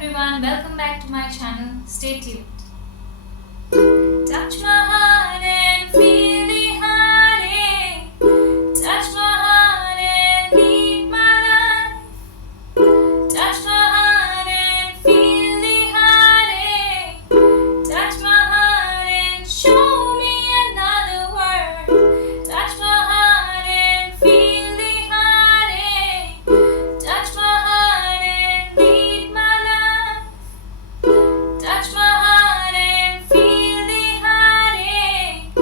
everyone, welcome back to my channel. Stay tuned. Touch my heart and feel the heartache. Touch my heart and lead my life. Touch my heart and feel the heartache. Touch my heart and show me another world. Touch my heart and feel the heartache. Touch my heart and lead my life. Touch my heart and feel the heartache.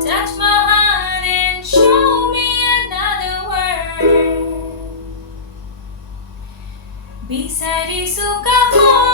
Touch my heart and show me another world. Bisari suka ho.